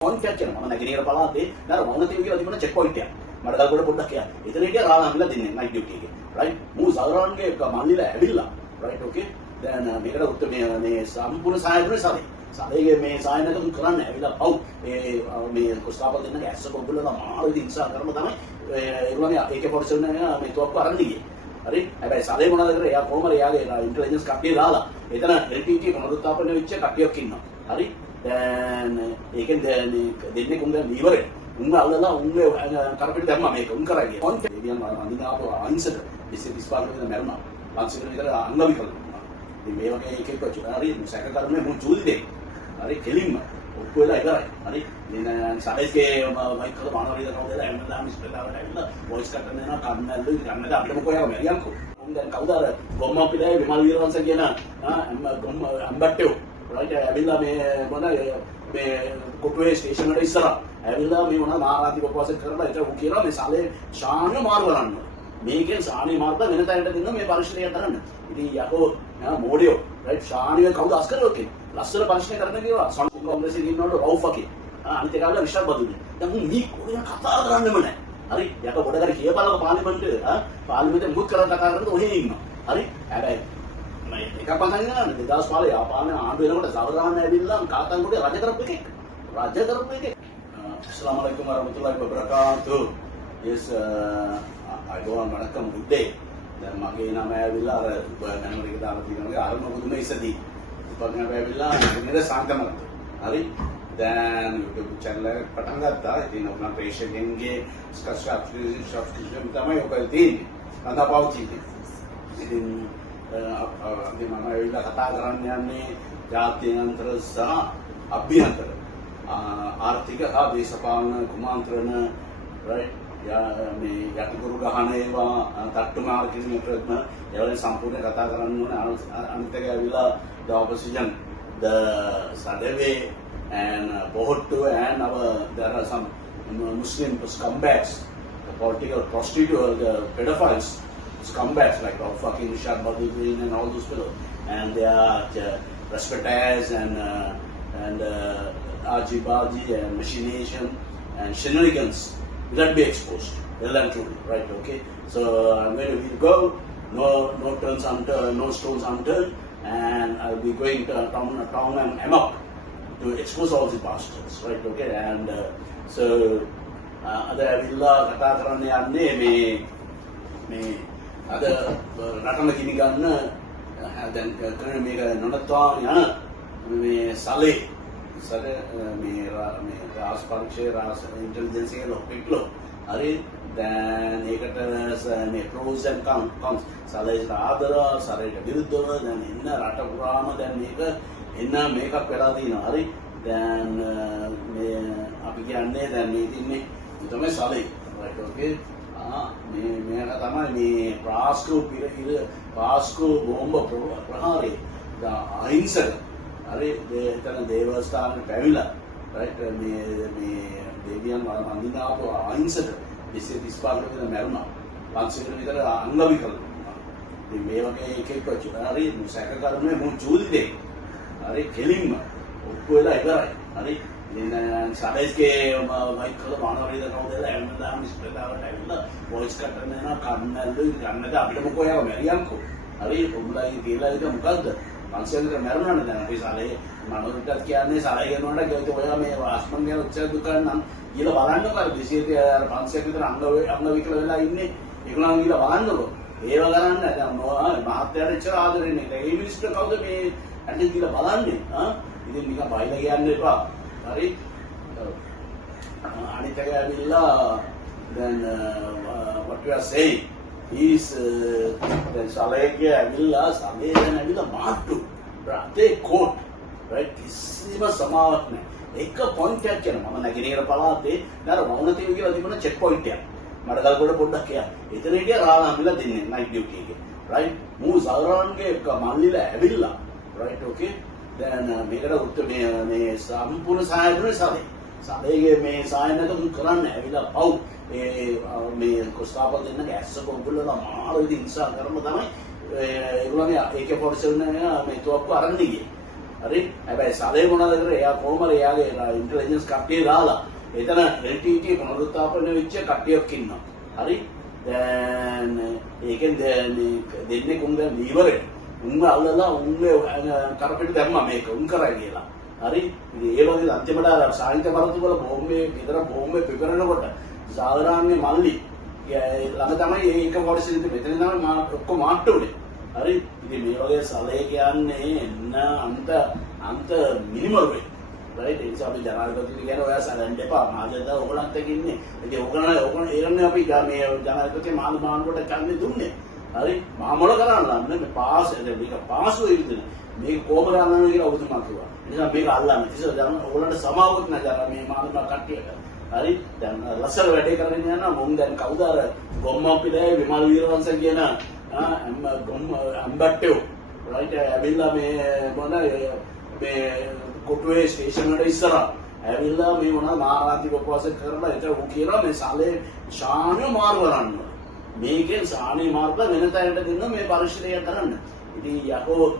Point එකක් කියනවා. මම නැගිනේර පළාතේ දාර වුණතිය කියලා තිබුණ චෙක් පොයින්ට් එකක්. මට ගල්ගොඩ පොඩ්ඩක් කියන්න. එතන හිටියා රාලහාමිලා දෙන්නේ නයිට් ඩියුටි එකේ. රයිට්. මූ සවරන්ගේ මල්ලිලා ඇවිල්ලා. රයිට් ඕකේ. දැන් මේකට උත්තර මේ සම්පූර්ණ සහාය දුන්නේ සලේ. සලේගේ මේ සහාය නැතුව කරන්නේ ඇවිල්ලා පව් මේ කොස්තාපල් දෙන්නගේ ඇස්ස කොබ්බලලා මාරු ඉතින් ඉන්සා කරම තමයි ඒගොල්ලෝගේ AK-47 මේ තුවක්කුව අරන් ගියේ. හරි. හැබැයි සලේ මොනවද කරේ? එයා කොහමද එයාගේ ඉන්ටෙලිජන්ස් කට්ටිය දාලා. එතන LTT පුනරුත්ථාපනය වෙච්ච කට්ටියක් ඉන්නවා. හරි. දැන් ඒකෙන් දෙන්නේ කොහොමද ඉවරේ. උංග අල්ලලා උංගේ කරපිට දැම්මා මේක උං කරා ගියා. පොයින්ට් දෙවියන් අඳිනාපු අයින්සට 25 විතර මැරුණා. 500 විතර අංගවිකල වුණා. ඉතින් මේ වගේ එකෙක් හරි සැක කරන්නේ මු චූලි දෙන්න. හරි කෙලින්ම ඔක්කො වෙලා ඉවරයි. හරි. ඉතින් සායිස්ගේ මයික් කරලා මානවරිය කවුදලා එන්නලා මිස්පෙටාවට ඇවිල්ලා වොයිස් කට් කරන යනවා කන්නල්ලු ගන්නද අපිට මොකෝ යනවා මරියන්කෝ. උන් දැන් කවුද අර ගොම්මා පිටේ විමල් වීරවංශ කියන අම්බට්ටෝ රයිට් ඇවිල්ලා මේ කොටුවේ ස්ටේෂන් වල ඉස්සරහා ඇවිල්ලා මේ මොනවා නාරාති උපවාසයක් කරලා ඒක උන් කියනවා මේ සාලේ ශාන්‍ය මාරු කරන්න. මේකෙන් ශාන්‍ය මාර්ග වෙන තැනට දෙන්න මේ පරිශ්‍රණය කරන්න. ඉතින් යකෝ මොඩියෝ රයිට් ශාන්‍ය කවුද අස්කරෝ කියන්නේ. ලස්සන පරිශ්‍රණය කරන්න කියලා සංකම් කොංග්‍රස් එකේ ඉන්නකොට රවුෆකේ. අනිත් එකවල විශාල බදුනේ. දැන් උන් මේ කොහෙන් කතා කරන්නෙම නැහැ. හරි යක පොඩකට කියපලක පාර්ලිමේන්තුවේ මුත් කරලා කතා කරනකොට ඔහේ ඉන්නවා. හරි හැබැයි මම එකක් පතන් ගන්නවා 2005 යාපානයේ ආණ්ඩු වෙනකොට සවරාන ඇවිල්ලා කාතන්ගොඩේ රජ කරපු එකෙක්. අස්ලාමු අලයිකුම් වරහමතුල්ලාහි වබරකාතුහ්. yes අයිබෝන් වණකම් good day. දැන් මගේ නම ඇවිල්ලා අර නම්බර් එක දාලා තියෙනවා අරම බුදුම ඉස්සදී. ඉතින් ඇවිල්ලා ඉන්නේ සංකමල. හරි දැන් YouTube channel එක පටන් ගත්තා. ඉතින් ඔන්න ප්‍රේක්ෂකයන්ගේ සබ්ස්ක්‍රිප්ෂන් තමයි ඔක තියෙන්නේ. අදාපවතියි. ඉතින් අපි මම ඇවිල්ලා කතා කරන්න යන්නේ ජාත්‍යන්තර සහ අභ්‍යන්තර ආර්ථික හා දේශපාලන කුමාන්ත්‍රණ රයිට් මේ යටිකුරු ගහන ඒවා තට්ටු මාර කිරීමේ ප්‍රයත්න ඒවලින් සම්පූර්ණ කතා කරන්න ඕනේ. අනිත් එක ඇවිල්ලා the opposition, the Sadeve and Bohottu and there are some Muslim scumbags, the political prostitutes, the pedophiles, scumbags like fucking Rishad Badruddin and all those fellows, and they are Raspatas and Ajibaji and machination and shenanigans will be exposed, well and truly, right? Okay, so I'm going to go, no turns unturned, no stones unturned, and I'll be going to town and amok to expose all the bastards, right? Okay, and so ada villa kata කරන්න යන්නේ මේ අද රටම කිනි ගන්න දැන් කරන මේක නොනත්වා යන මේ සලේ මේ රාජ පරීක්ෂේ රාජ ඉන්ටෙලිජන්ස් එක ලොක්කෙක්ලෝ හරි දැන් ඒකට මේ pros and cons සලේට ආදර සලේට විරුද්ධව දැන් ඉන්න රට පුරාම දැන් මේකක් වෙලා තියෙනවා හරි දැන් මේ අපි කියන්නේ දැන් මේ ඉන්නේ තමයි සලේ right okay මේක තමයි මේ පාස්කෝ බෝම්බ ප්‍රහාරය අහිංසක හරි එතන දේවස්ථානෙ පැවිලා right මේ දෙවියන් අඳිනාපු අහිංසක 25 විතර මැරුණා 500 විතර අංගවිකල වුණා. ඉතින් මේ වගේ එකෙක් හරි සැක කරන්නේ මු චූලි දෙන්න. හරි කෙලින්ම ඔක්කො වෙලා ඉවරයි. හරි ඉතින් සායිස්ගේ මයික් කරලා මානවරිය කවුදලා එන්නලා මිස්පෙටාවට ඇවිල්ලා වොයිස් කට් කරන යනවා කන්නල්ලු ගන්නද අපිට මොකෝ යව මැරියන්කෝ. හරි උඹලගේ කියලා එක මොකද්ද? 500 විතර මැරුණානේ දැන් අපි සාලේ මනෝවිද්‍යාවට කියන්නේ සාලේ කරනකොට කිව්වොත් ඔයා මේ ආස්මන් ගැන උච්චාර දුකන් නම් කියලා බලන්නකෝ අර 200 අර 500 විතර අංගවිකල වෙලා ඉන්නේ ඒගොල්ලන් කියලා බලන්නකෝ ඒව ගණන් නැහැ දැන් මහත්යට ඉච්චර ආදරේ නේ ඒ මිනිස්සු කවුද මේ ඇටි කියලා බලන්නේ ඉතින් නිකන් බයිලා කියන්න එපා හරි අනිත් එක ඇවිල්ලා දැන් what you are saying is දැන් සලේගේ ඇවිල්ලා සලේ දැන් ඇවිල්ලා මාට්ටු රටේ කෝට් right කිසිම සමාවක් නැහැ එක පොයින්ට් එකක් කියනවා මම නැගිනේර පළාතේ දාර වුණතිය කියලා තිබුණ චෙක් පොයින්ට් එකක් මට ගල්ගොඩ පොඩ්ඩක් කියන්න එතන හිටියා රාලහාමිලා දෙන්නේ නයිට් ඩියුටි එකේ right මූ සවරන්ගේ මල්ලිලා ඇවිල්ලා right okay දැන් මේකට උත්තර මේ සම්පූර්ණ සහාය දුන්නේ සලේගේ මේ සහාය නැතුව කරන්නේ ඇවිල්ලා පව් මේ කොස්තාපල් දෙන්නගේ ඇස්ස කොබ්බලලා මාරු ඉතින් ඉන්සා කරම තමයි ඒගොල්ලෝගේ AK-47 මේ තුවක්කුව අරන් ගියේ හරි හැබැයි සලේ මොනවද කරේ එයා කොහමද එයාගේ ඉන්ටෙලිජන්ස් කට්ටිය දාලා එතන LTT පුනරුත්ථාපනය වෙච්ච කට්ටියක් ඉන්නවා හරි දැන් ඒකෙන් දෙන්නේ උන් දැන් ඉවරේ උන් අල්ලලා උන්ගේ කරපිට දැම්මා මේක උන් කරා කියලා හරි ඉතින් ඒ වගේ අන්තිමට සාහිත්‍ය පරතු වල බෝම්බේ පිපෙරනකොට සාධාරණේ මල්ලි ළඟ තමයි ඒක කොටස ඉතින් මෙතන තමයි ඔක්කොම මාට්ට උනේ හරි ඉතින් මේ වගේ සලේ කියන්නේ අන්ත මිනිමල් වේ right ඒ නිසා අපි ජනාධිපතිට කියන ඔයා සලෙන්ඩ එපා මාජද ඔයගලන්ට ඉන්නේ ඉතින් ඔයගලන් ඒරන්නේ අපි මේ ජනාධිපති මානුවට කන්නේ දුන්නේ හරි මා මොන කරන්නද මේ පාස් මේක පාස් වෙයිද මේක කොහොමද අන්නන්නේ කියලා ඔබතුමා කිව්වා නිසා මේක අල්ලන්නේ ඉතින් දැන් ඔයගලන්ට සමාවුත් නැජා මේ මානුවා කට්ටියට හරි දැන් ලස්සන වැඩේ කරගෙන යනවා මොන් දැන් කවුද අර ගොම්මපිලේ විමල් වීරවංශ කියන අම්බට්ටෝ රයිට් ඇවිල්ලා මේ කොටුවේ ස්ටේෂන් එකට ඉස්සරහා ඇවිල්ලා මේ මොනවා මාරාන්තික උපවාස කරලා ඒක උ කියනවා මේ සාලේ ශානිය මාරු කරන්න මේකෙන් ශානිය මාර්ග වෙන තැනකට දෙන්න මේ පරිශ්‍රය කරන්න ඉතින් යකෝ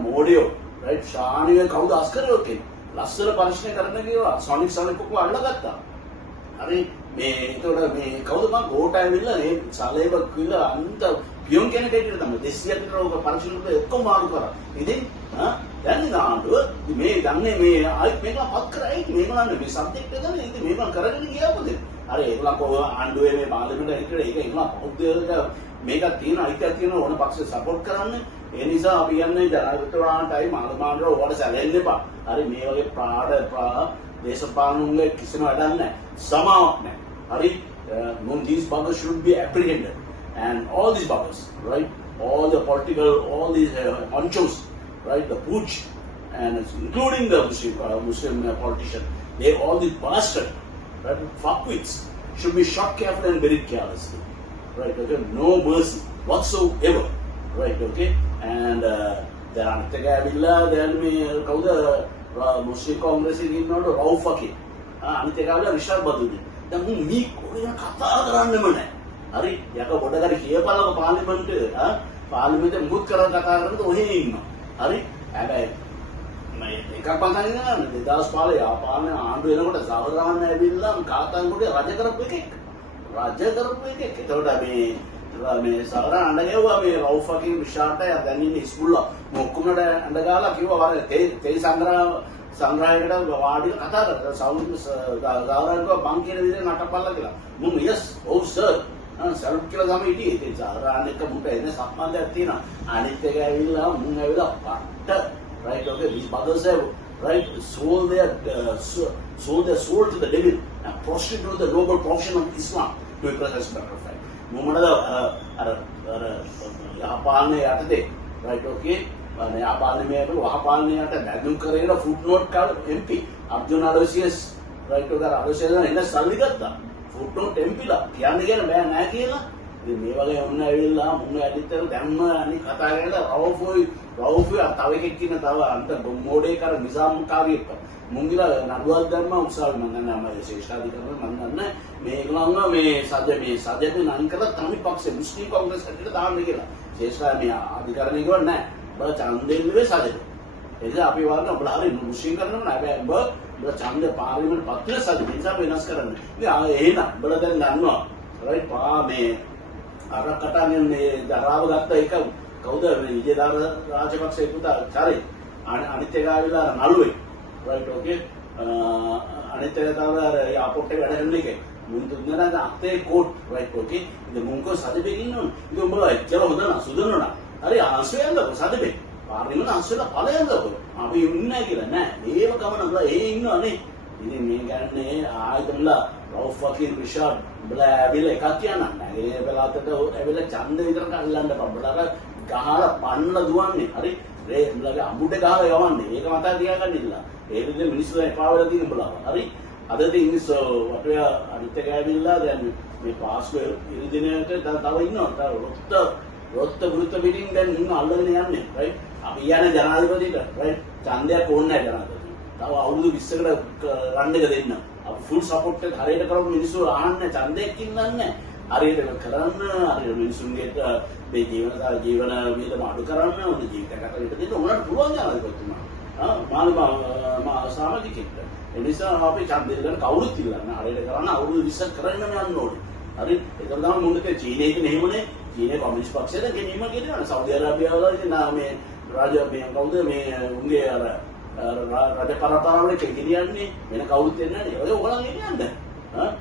මෝඩියෝ රයිට් ශානිය කවුද අස්කරයෝ කියන්නේ ලස්සන පරිශ්‍රය කරන්න කියලා සොනික් කොකෝ අල්ලගත්තා හරි මේ ඒතකොට මේ කවුද මම ගෝට ඇවිල්ලා මේ සලේව කියලා අන්ත පියොන් කෙනෙක් හිටියද තමයි 200කට රෝග පරිශීලනය ඔක්කොම මාරු කරා. ඉතින් දැන් නාඩුව මේ දන්නේ මේ ආයිත් මේක පත් කරයි මේගොල්ලන් මේ සබ්ජෙක්ට් එක දන්නේ ඉතින් මේගොල්ලන් කරගෙන ගියාපොද. අර ඒගොල්ලන් කො ආණ්ඩුවේ මේ පාර්ලිමේන්තුවේ හිටියේ ඒක ඒගොල්ලන් බෞද්ධයක මේක තියෙන අයිතියක් තියෙන ඕන පක්ෂ සපෝට් කරන්න. ඒ නිසා අපි යන්නේ ජනාධිපතිවරයාටයි මාළමාණ්ඩුව ඕකට සැලෙන්න එපා. හරි මේ වගේ දේශපාලනුන්ගේ කිසිම වැඩක් නැහැ. සමාවක් නැහැ. හරි these buggers should be apprehended. And all these buggers, right? All the political, all these honchos, right? The pooch, and including the Muslim politician, all these bastards, right? Fuckwits should be shot carefully and very carelessly, right? Okay, no mercy whatsoever, right? Okay, and there are then me Muslim Congress in not Rauf Fakir, Richard Badudi. Then me kata කරන්නෙම නැහැ. හරි යක පොඩකට කියපලක පාර්ලිමේන්තුවේ මුත් කරන් කතා කරනකොට ඔහේ ඉන්නවා. හරි හැබැයි මම එකක් පන්සල් ඉඳලා 2005 යාපාන ආණ්ඩුව එනකොට සවදාන්න ඇවිල්ලා කාතාන්ගොඩේ රජ කරපු එකෙක්. ඒතකොට මේ සවදාන්න අඬ ගැව්වා මේ රවුෆ් ෆකින් විශාලට දැන් ඉන්නේ ඉස්මුල්ලා මොක්කුමඩ අඬ ගාලා කිව්වා වර තේ සංග්‍රහයකට වාඩිලා කතා කරලා සෞන්දර්ය මං කියන විදිහට නටපල්ලා කියලා. මම yes oh sir සල්ප් කියලා ගම හිටියේ. ඉතින් සාරාන් එක්ක මුට එන සම්බන්ධයක් තියෙනවා. අනිත් එක ඇවිල්ලා මුන් ඇවිල්ලා පට්ට right okay these brothers have right sold their soul to the devil and prostituted the noble profession of Islam to a matter of fact. මොමඩ අර යාපානයේ යටතේ right okay යාපානයේ වහපානයේ යට බැඳුම් කරගෙන ෆුට්නෝට් කාල MP අර්ජුන අලෝසියස් right okay අලෝසියස් එන්න සල්ලි ගත්තා. ෆුට්නෝට් එම්පිලා කියන්නේ බෑ නෑ කියලා. ඉතින් මේ වගේ වුණ ඇවිල්ලා මුන්න ඇදිත්තර දැම්ම අනිත් කතා කරලා රවුෆ් තව එකෙක් ඉන්න තව අන්ත මොඩේ කර නිසාම් කාරියෙක් මුංගිලා නඩුවක් දැම්මා උත්සාහ මම දන්නේ නැහැ ශේෂ්ඨාධිකරණ මම දන්නේ මේගොල්ලන්ව මේ සජ්ජේ නයින් කරලා තමයි පක්ෂේ මුස්ලිම් කොංග්‍රස් එකට දාන්න කියලා. ශේෂ්ඨා මේ අධිකරණය කිව්වොත් නෑ. බල ඡන්දෙන් නෙවෙයි සජ්ජේ. ඒ නිසා අපි වරන ඔබලා හරි මුස්ලිම් කරනවා නෑ. හැබැයි ඔබ ඡන්ද පාර්ලිමේන්තු පත්‍රය සජ්ජේ නිසා වෙනස් කරන්න. ඉතින් එහෙනම් ඔබලා දැන් දන්නවා. රයිට් මේ අරකටන්නේ මේ දරාව ගත්ත එක කවුද මේ විජේදාර රාජපක්ෂ පුතා චරි අනිත් එක ආවිලා නළුවේ right okay අනිත් එක තමයි අර යාපෝට් එක වැඩ කරන එකේ මුන් තුන්දෙනා අතේ කෝට් right okay ඉතින් මුන්කෝ සදෙබෙක් ඉන්නවනේ ඉතින් උඹලා එච්චර හොඳ නසුදනනා හරි ආශ්‍රයන්ද සදෙබෙක් පාර්ලිමේන්තු අංශවල ඵලයන්ද අපි ඉන්නේ කියලා නෑ ඒව ගමන උඹලා ඉන්නවනේ ඉතින් මේ ගන්නේ ආයතනලා රවුෆ් ෆකීර් රිෂාඩ් උඹලා ඇවිල්ලා එකක් කියන්න නෑ ඒ පළාතට ඇවිල්ලා ඡන්ද විතරක් අල්ලන්න බබලක ගහලා පන්න දුවන්නේ හරි ඒ උඹලගේ අඹුඩ ගහලා යවන්නේ ඒක මතක තියාගන්න ඉල්ලා ඒ විදිහේ මිනිස්සු එපා වෙලා තියෙන උඹලා හරි අද තින් වටේ අනිත් එක ඇවිල්ලා දැන් මේ පාස්කෝ ඉරිදිනේට තව ඉන්නවා රොත්ත වෘත පිටින් දැන් ඉන්න අල්ලගෙන යන්නේ රයිට් අපි යන්නේ ජනාධිපතිට රයිට් ඡන්දයක් ඕනේ නැහැ ජනාධිපතිට තව අවුරුදු 20කට රන් එක දෙන්න අපි ෆුල් සපෝට් එක හරියට කරපු මිනිස්සු අහන්නේ ඡන්දයක් ඉන්නන්නේ හරියට කරන්න හරියට මිනිස්සුන්ගේ මේ ජීවන වියදම අඩු කරන්න ඕනේ ජීවිත ගත වෙන්න දෙන්න උනට පුළුවන් ජනාධිපතිතුමා සාමාජිකෙක්ට. ඒ නිසා අපි ඡන්දය ගන්න කවුරුත් ඉල්ලන්නේ. හරියට කරන්න අවුරුදු 20ක් කරන්න යන්න ඕනේ. හරි. ඒක තමයි මුන්ට චීනයේ නෙහෙමනේ. චීනයේ කොමියුනිස්ට් පක්ෂයට ගෙනීම කියනවා. සෞදි අරාබියාව වල ඉතින් මේ රාජ්‍ය මේ කවුද මේ උන්ගේ අර රජ පරපරාවල ගෙනියන්නේ වෙන කවුරුත් එන්නේ නැහැ. ඔය ඕගොල්ලන් ගෙනියන්නේ.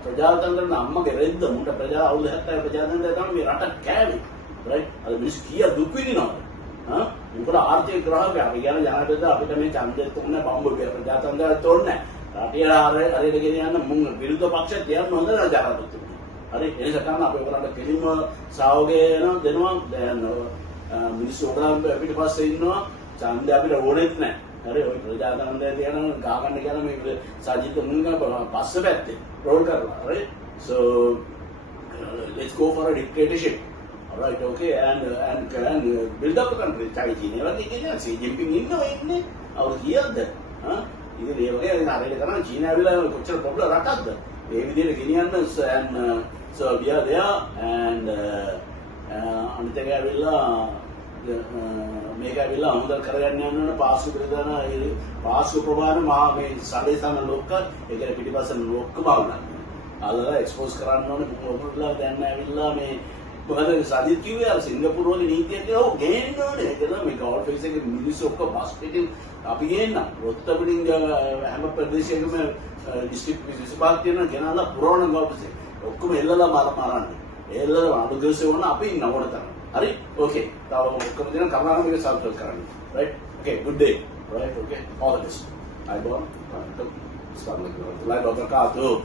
ප්‍රජාතන්ත්‍රන අම්මගේ රෙද්ද මුන්ට ප්‍රජා අවුරුදු 70 ප්‍රජාතන්ත්‍රය තමයි මේ රට කෑවේ. රයිට්. අද මිනිස් කීයක් දුක් විඳිනවද? උඹට ආර්ථික ග්‍රාහකයා අපි කියන ජනාධිපති අපිට මේ ඡන්දය තෝරන්නේ බම්බ ප්‍රජාතන්ත්‍රය තෝරන්නේ රටේ හරියට ගෙනියන්න මුන් විරුද්ධ පක්ෂ තියන්න හොඳ නැහැ ජනාධිපති. හරි ඒ නිසා තමයි අපි ඔයගොල්ලන්ට කෙලින්ම සහයෝගය දෙනවා. දැන් මිනිස්සු ඔයගොල්ලන් පිටිපස්සේ ඉන්නවා. ඡන්දය අපිට ඕනෙත් නැහැ. හරි ඔය ප්‍රජාතන්ත්‍රය තියන ගාගන්න කියන මේ සජිත් මුංග පස්ස පැත්තේ රෝල් කරලා. හරි so let's go for a dictatorship. Alright, okay, and build up the country. China වගේ කියන්නේ සී ජින්පින් ඉන්නේ අවුරුදු කීයක්ද? ඉතින් ඒ වගේ හරියට කරන චීන ඇවිල්ලා කොච්චර ප්‍රොබ්ලම් රටක්ද? ඒ විදිහට ගෙනියන්න and so we are there and අනිත් එක ඇවිල්ලා මේක ඇවිල්ලා හොඳ කරගන්න යන පාසු ප්‍රදාන පාසු ප්‍රමාණ මා මේ සාදේශන ලොක්ක ඒකේ පිටිපස්සෙන් ලොක්කම වුණා. අල්ලලා එක්ස්පෝස් කරන්න ඕනේ මොකටද දැන් ඇවිල්ලා මේ මොකද සජිත් කිව්වේ අර සිංගප්පූරු වගේ නීතියක් කියලා ඔව් ගේන්න ඕනේ. ඒක තමයි මේ ගෝල්ඩ් ෆේස් එකේ මිනිස්සු ඔක්කොම බස් පිටින් අපි ගේන්න. රොත්ත පිටින් හැම ප්‍රදේශයකම ඩිස්ට්‍රික්ට් 25ක් තියෙනවා ගෙනාලා පුරවන ගෝල්ඩ් ෆේස් එක. ඔක්කොම එල්ලලා මරන්නේ. එල්ලලා අඩු දවසේ වුණා අපි ඉන්න ඕන තරම්. හරි? ඕකේ. තව ඔක්කොම දෙන කරුණාකර මේක සබ්ස්ක්‍රයිබ් කරන්න. right? okay good day. right? okay all the best. I born. Assalamu alaikum.